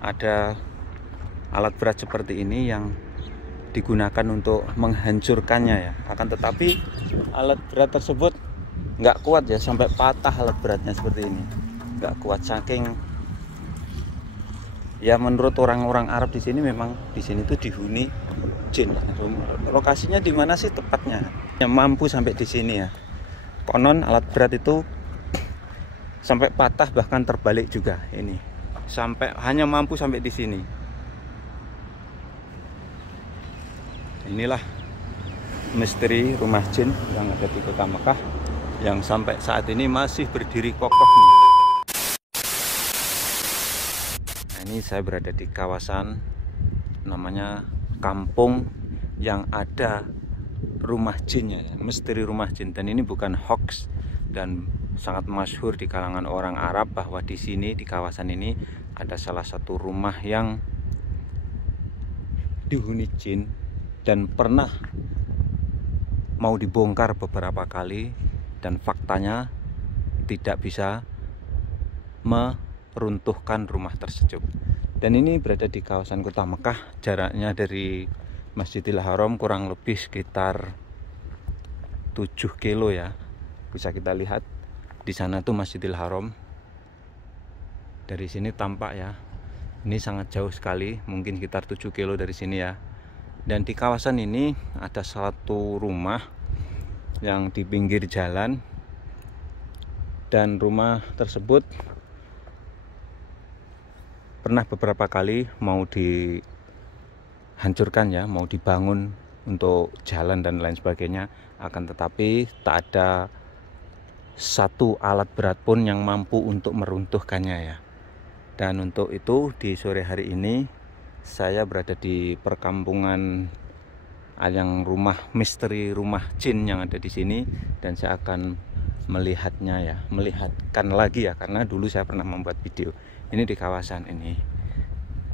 ada alat berat seperti ini yang digunakan untuk menghancurkannya ya. Akan tetapi alat berat tersebut nggak kuat ya, sampai patah alat beratnya seperti ini. Nggak kuat, saking ya menurut orang-orang Arab di sini, memang di sini tuh dihuni jin. Lokasinya di mana sih tepatnya? Yang mampu sampai di sini ya. Konon alat berat itu sampai patah, bahkan terbalik juga ini. Sampai hanya mampu sampai di sini. Inilah misteri rumah jin yang ada di Kota Mekah, yang sampai saat ini masih berdiri kokoh nih. Nah, ini saya berada di kawasan namanya kampung yang ada rumah jinnya, misteri rumah jin. Dan ini bukan hoax, dan sangat masyhur di kalangan orang Arab bahwa di sini, di kawasan ini ada salah satu rumah yang dihuni jin dan pernah mau dibongkar beberapa kali, dan faktanya tidak bisa meruntuhkan rumah tersebut. Dan ini berada di kawasan Kota Mekah, jaraknya dari Masjidil Haram kurang lebih sekitar 7 kilo ya. Bisa kita lihat di sana tuh Masjidil Haram. Dari sini tampak ya, ini sangat jauh sekali, mungkin sekitar 7 kilo dari sini ya. Dan di kawasan ini ada satu rumah yang di pinggir jalan, dan rumah tersebut pernah beberapa kali mau dihancurkan ya, mau dibangun untuk jalan dan lain sebagainya. Akan tetapi tak ada satu alat berat pun yang mampu untuk meruntuhkannya ya. Dan untuk itu di sore hari ini saya berada di perkampungan yang rumah misteri rumah jin yang ada di sini, dan saya akan melihatnya ya, melihatkan lagi ya, karena dulu saya pernah membuat video ini di kawasan ini.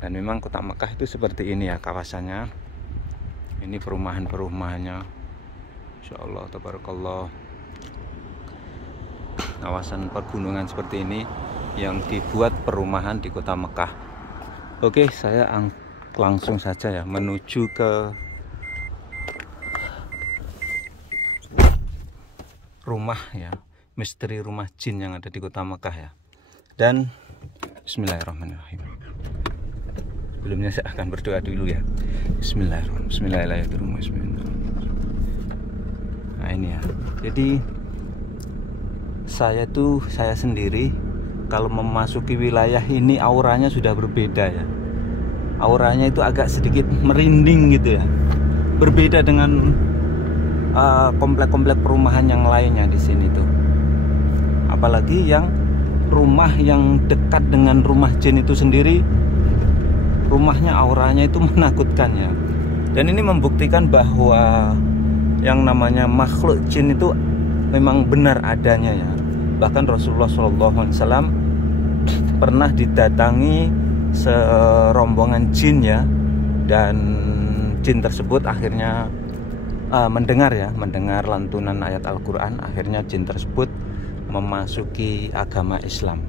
Dan memang Kota Mekah itu seperti ini ya kawasannya. Ini perumahan-perumahannya, Insya Allah tabarakallah. Kawasan pergunungan seperti ini yang dibuat perumahan di Kota Mekah. Oke, saya langsung saja ya menuju ke rumah ya, misteri rumah jin yang ada di Kota Mekah ya. Dan bismillahirrahmanirrahim. Sebelumnya saya akan berdoa dulu ya. Bismillahirrahmanirrahim. Nah ini ya. Jadi saya sendiri kalau memasuki wilayah ini auranya sudah berbeda ya. Auranya itu agak sedikit merinding gitu ya. Berbeda dengan komplek-komplek perumahan yang lainnya di sini tuh. Apalagi yang rumah yang dekat dengan rumah jin itu sendiri, rumahnya auranya itu menakutkan ya. Dan ini membuktikan bahwa yang namanya makhluk jin itu memang benar adanya ya. Bahkan Rasulullah SAW pernah didatangi serombongan jin ya, dan jin tersebut akhirnya mendengar lantunan ayat Al-Quran. Akhirnya jin tersebut memasuki agama Islam,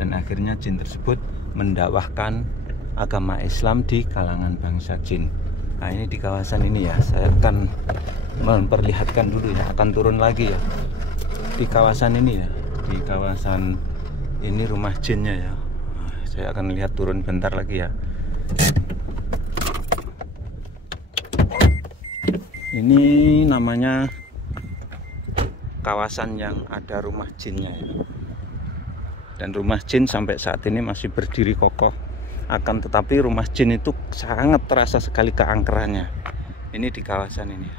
dan akhirnya jin tersebut mendakwahkan agama Islam di kalangan bangsa jin. Nah ini di kawasan ini ya, saya akan memperlihatkan dulu ya, akan turun lagi ya di kawasan ini ya, di kawasan ini rumah jinnya ya. Saya akan lihat turun bentar lagi ya. Ini namanya kawasan yang ada rumah jinnya ya. Dan rumah jin sampai saat ini masih berdiri kokoh. Akan tetapi rumah jin itu sangat terasa sekali keangkerannya. Ini di kawasan ini.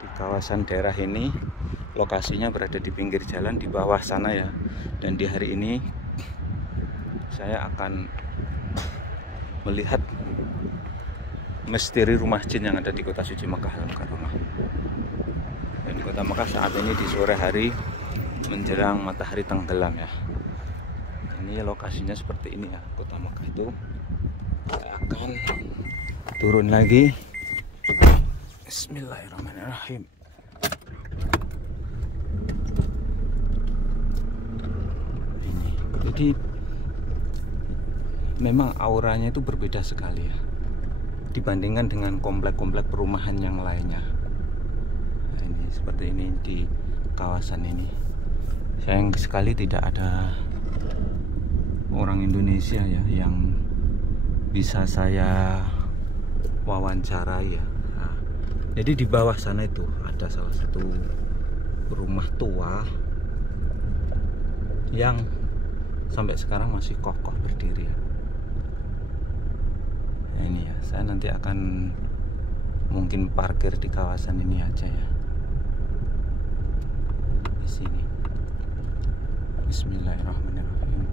Di kawasan daerah ini, lokasinya berada di pinggir jalan di bawah sana ya. Dan di hari ini saya akan melihat misteri rumah jin yang ada di kota suci Mekah Al-Mukarramah. Dan di Kota Mekah saat ini di sore hari menjelang matahari tenggelam ya. Ini lokasinya seperti ini ya, Kota Mekah itu. Saya akan turun lagi. Bismillahirrahmanirrahim. Jadi memang auranya itu berbeda sekali ya dibandingkan dengan komplek-komplek perumahan yang lainnya. Nah, ini seperti ini di kawasan ini. Sayang sekali tidak ada orang Indonesia ya yang bisa saya wawancarai ya. Nah, jadi di bawah sana itu ada salah satu rumah tua yang sampai sekarang masih kokoh berdiri ya. Nah, ini ya, saya nanti akan mungkin parkir di kawasan ini aja ya. Di sini. Bismillahirrahmanirrahim.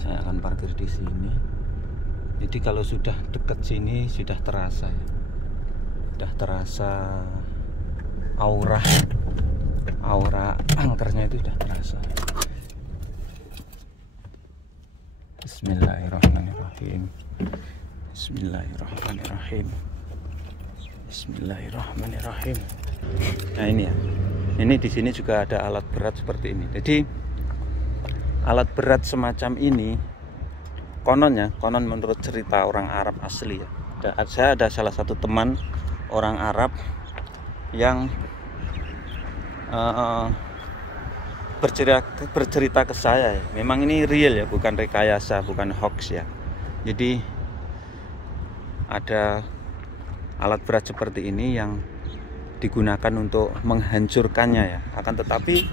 Saya akan parkir di sini. Jadi kalau sudah dekat sini sudah terasa ya. Sudah terasa aura angkernya itu sudah terasa. Bismillahirrahmanirrahim. Bismillahirrahmanirrahim. Bismillahirrahmanirrahim. Nah ini ya. Ini di sini juga ada alat berat seperti ini. Jadi alat berat semacam ini konon menurut cerita orang Arab asli ya. Saya ada salah satu teman orang Arab yang bercerita ke saya ya. Memang ini real ya, bukan rekayasa, bukan hoax ya. Jadi ada alat berat seperti ini yang digunakan untuk menghancurkannya ya. Akan tetapi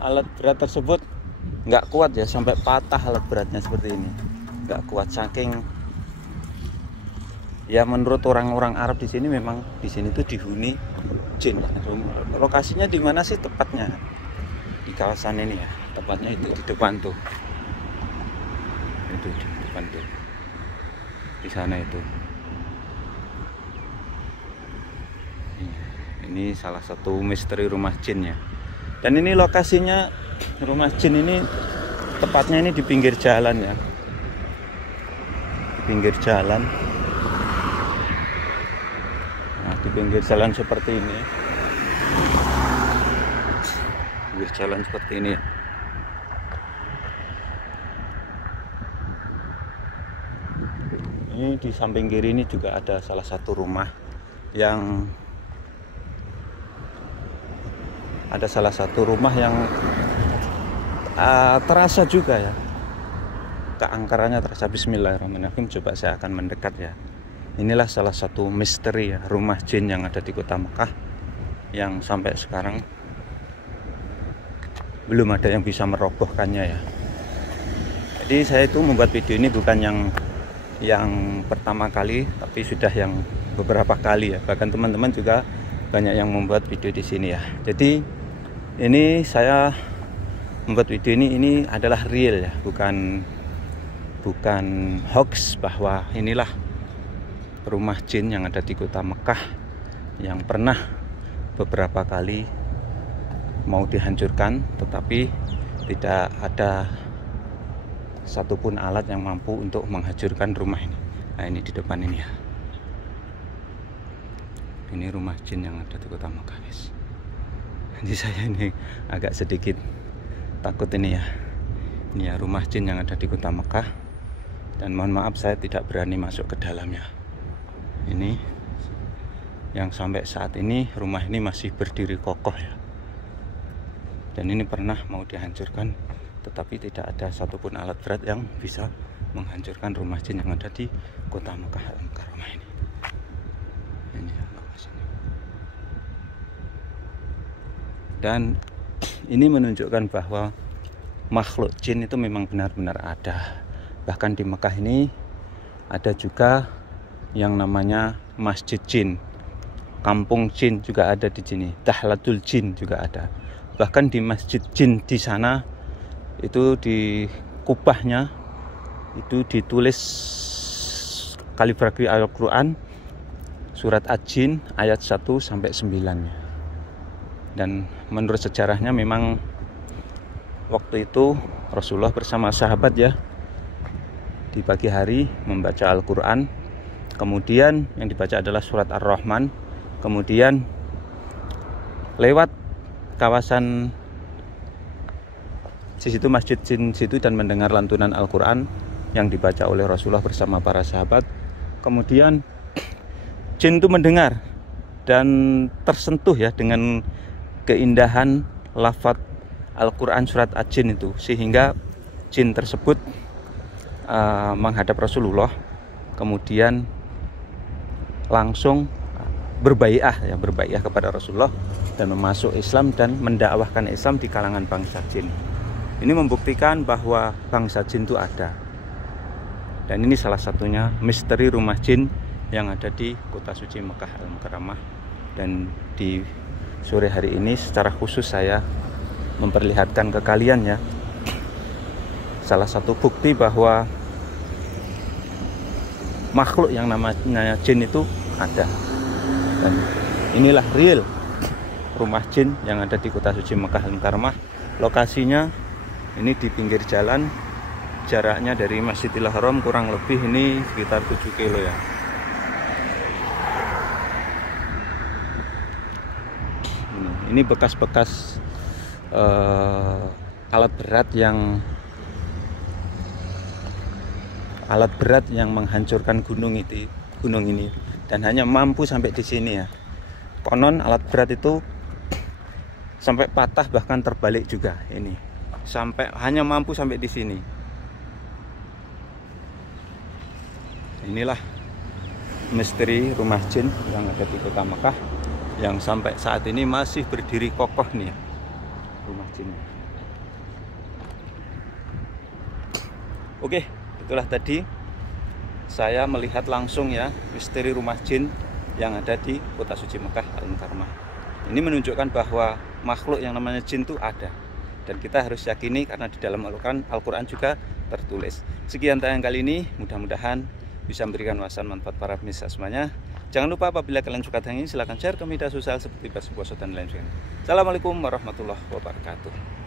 alat berat tersebut nggak kuat ya, sampai patah alat beratnya seperti ini. Nggak kuat saking ya, menurut orang-orang Arab di sini memang di sini tuh dihuni jin. Lokasinya di mana sih tepatnya? Di kawasan ini ya, tepatnya itu di depan tuh. Itu di depan tuh. Di sana itu. Ini salah satu misteri rumah jin ya. Dan ini lokasinya rumah jin ini tepatnya ini di pinggir jalan ya. Di pinggir jalan. Nah, di pinggir jalan seperti ini. Pinggir jalan seperti ini ya. Ini di samping kiri ini juga ada salah satu rumah yang terasa juga ya, keangkarannya terasa. Bismillahirrahmanirrahim. Coba saya akan mendekat ya. Inilah salah satu misteri ya, rumah jin yang ada di kota Mekah, yang sampai sekarang belum ada yang bisa merobohkannya ya. Jadi saya itu membuat video ini bukan yang pertama kali, tapi sudah yang beberapa kali ya. Bahkan teman-teman juga banyak yang membuat video di sini ya. Jadi ini saya membuat video ini adalah real ya, bukan hoax, bahwa inilah rumah jin yang ada di kota Mekah yang pernah beberapa kali mau dihancurkan, tetapi tidak ada satupun alat yang mampu untuk menghancurkan rumah ini. Nah, ini di depan ini ya. Ini rumah jin yang ada di kota Mekah, guys. Jadi saya ini agak sedikit takut ini ya. Ini ya rumah jin yang ada di kota Mekah. Dan mohon maaf saya tidak berani masuk ke dalamnya. Ini yang sampai saat ini rumah ini masih berdiri kokoh ya. Dan ini pernah mau dihancurkan, tetapi tidak ada satupun alat berat yang bisa menghancurkan rumah jin yang ada di kota Mekah Al-Mukarramah ini. Ini ya lokasinya. Dan ini menunjukkan bahwa makhluk jin itu memang benar-benar ada. Bahkan di Mekah ini ada juga yang namanya Masjid Jin, Kampung Jin juga ada di sini, Dahlatul Jin juga ada. Bahkan di Masjid Jin di sana itu di kubahnya itu ditulis kaligrafi Al-Quran surat Ad-Jin ayat 1 sampai 9. Dan menurut sejarahnya memang waktu itu Rasulullah bersama sahabat ya di pagi hari membaca Al-Quran, kemudian yang dibaca adalah surat Ar-Rahman, kemudian lewat kawasan di situ masjid jin situ dan mendengar lantunan Al-Quran yang dibaca oleh Rasulullah bersama para sahabat. Kemudian jin itu mendengar dan tersentuh ya dengan keindahan lafaz Al-Quran surat Ad-Jin itu, sehingga jin tersebut menghadap Rasulullah, kemudian langsung berbaiah kepada Rasulullah dan memasuk Islam dan mendakwahkan Islam di kalangan bangsa jin. Ini membuktikan bahwa bangsa jin itu ada. Dan ini salah satunya misteri rumah jin yang ada di kota suci Mekah Al-Mukarramah. Dan di sore hari ini secara khusus saya memperlihatkan ke kalian ya salah satu bukti bahwa makhluk yang namanya jin itu ada. Dan inilah real rumah jin yang ada di kota suci Mekah Al-Mukarramah. Lokasinya ini di pinggir jalan, jaraknya dari Masjidil Haram kurang lebih ini sekitar 7 kilo ya. Ini bekas-bekas alat berat yang menghancurkan gunung ini, dan hanya mampu sampai di sini ya. Konon alat berat itu sampai patah bahkan terbalik juga, ini hanya mampu sampai di sini. Inilah misteri rumah jin yang ada di kota Mekah yang sampai saat ini masih berdiri kokoh nih ya, rumah jin. Oke, itulah tadi saya melihat langsung ya misteri rumah jin yang ada di kota suci Mekah Al-Mukarramah. Ini menunjukkan bahwa makhluk yang namanya jin itu ada, dan kita harus yakini karena di dalam Al-Quran juga tertulis. Sekian tayangan kali ini, mudah-mudahan bisa memberikan wawasan manfaat para pemirsa semuanya. Jangan lupa apabila kalian suka tayangan ini silahkan share ke media sosial seperti Facebook dan lain sebagainya. Assalamualaikum warahmatullahi wabarakatuh.